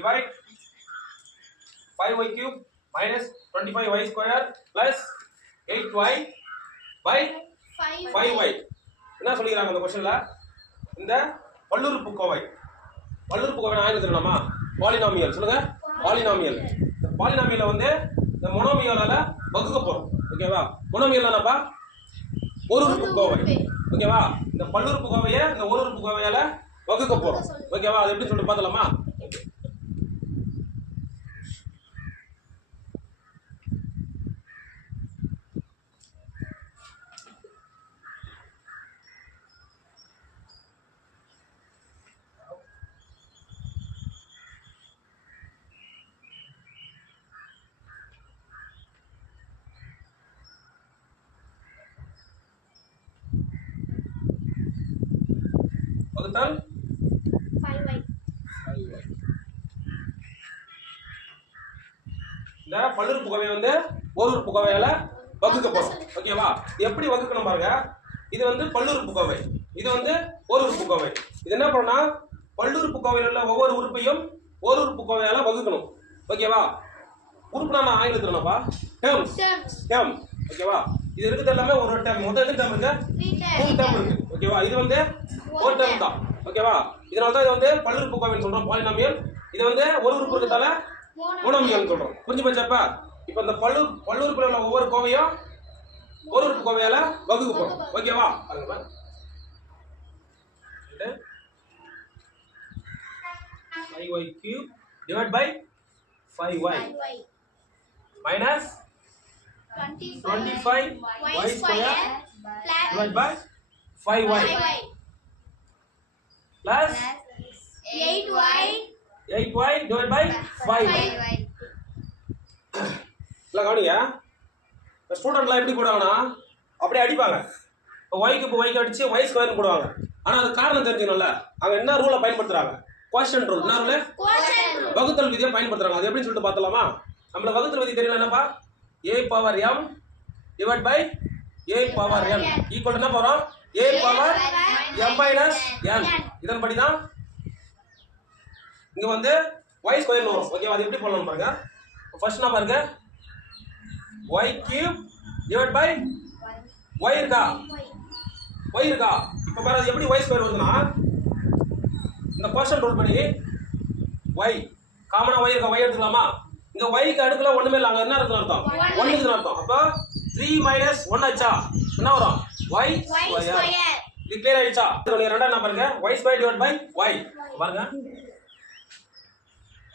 divide 5y cube minus 25y square plus 8y by 5y என்ன சொல்லிக்கிறாங்க அந்த கொஸ்டின்ல இந்த பல்லுறுப்புக்கோவை பல்லுறுப்புக்கோவை நான் எழுதணுமா பாலினாமியல் சொல்லுங்க. பாலினாமியல் இந்த பாலினாமியலை வந்து இந்த மொனோமியலால வகுக்க போறோம். ஓகேவா மொனோமியல் தானப்பா ஒரு உறுப்பு கோவை. ஓகேவா இந்த பல்லுறுப்புக்கோவையை இந்த ஒரு உறுப்பு கோவையால் வகுக்க போறோம். ஓகேவா அது எப்படி சொல்லிட்டு பார்த்தலாமா வகுத்தால் இந்த பல்லுறுப்புக்கோவை வந்து ஒரு உறுப்புக்கோவையால வகுக்க போறோம். ஓகேவா எப்படி வகுக்கணும் பாருங்க. இது வந்து பல்லுறுப்புக்கோவை இது வந்து ஒரு உறுப்புக்கோவை இது என்ன பண்ணா பல்லுறுப்புக்கோவையில் உள்ள ஒவ்வொரு உறுப்பையும் ஒரு உறுப்புக்கோவையால வகுக்கணும். ஓகேவா உறுப்புனா நான் ஆங்கிலத்துலப்பா டேர்ம்ஸ் டேர்ம் ஓகேவா இது இருக்கிறது எல்லாமே ஒரு டேர்ம் மொத்தம் எத்தனை டேர்ம் இருக்கு? மூணு டேர்ம் இருக்கு. ஓகேவா இது வந்து டேர்ம் தான். ஓகேவா இதனால தான் இது வந்து பல்லுறுப்புக்கோவைன்னு சொல்றோம் பாலினாமியல். இது வந்து ஒரு உறுப்பு இருக்கிறதால மோனோமியல். சொல்றோம். புரிஞ்சு போச்சாப்பா இப்போ? இந்த பல்லு பல்லுறுப்புல உள்ள ஒவ்வொரு கோவையும் ஒரு உறுப்பு கோவையால வகுக்க போறோம் ஓகேவா பாருங்கம்மா five y cube divide by five y minus twenty five y square divide by five y plus eight y divide by five y இல்லை கவனிங்க. ஸ்டூடெண்ட்லாம் எப்படி போடுவாங்கன்னா அப்படியே அடிப்பாங்க. இப்போ ஒய்க்கு இப்போ ஒய்க்கு அடிச்சு ஒய் ஸ்கொயர்னு போடுவாங்க. ஆனால் அது காரணம் தெரிஞ்சுக்கணும்ல. அவங்க என்ன ரூலை பயன்படுத்துறாங்க? கொஸ்டின் ரூல் என்ன ரூல் வகுத்தல் விதியை பயன்படுத்துறாங்க. அது எப்படின்னு சொல்லிட்டு பார்த்தலாமா நம்மள வகுத்தல் விதி தெரியல என்னப்பா? A power m divide by a power n equal என்ன போகிறோம் a power m minus n இதன்படி தான் இங்க வந்து y ஸ்கொயர் வரும். ஓகேவா அது எப்படி பண்ணலாம் பாருங்க. ஃபர்ஸ்ட் என்ன பாருங்க? y cube divide by y இருக்கா? y இருக்கா? இப்போ பாரு அது எப்படி y ஸ்கொயர் வருதுன்னா இந்த கொஸ்டின் ரூல் படி y காமனா y இருக்கா? y எடுத்துக்கலாமா? இங்க y க்கு அடுக்குல ஒண்ணுமே இல்ல. அங்க என்ன இருக்குன்னு அர்த்தம்? 1 இருக்குன்னு அர்த்தம். அப்போ 3 மைனஸ் 1 ஆச்சா என்ன வரும்? y ஸ்கொயர் இது கிளியர் ஆயிடுச்சா? இது நீங்க ரெண்டா என்ன பாருங்க y square divide by y. பாருங்க.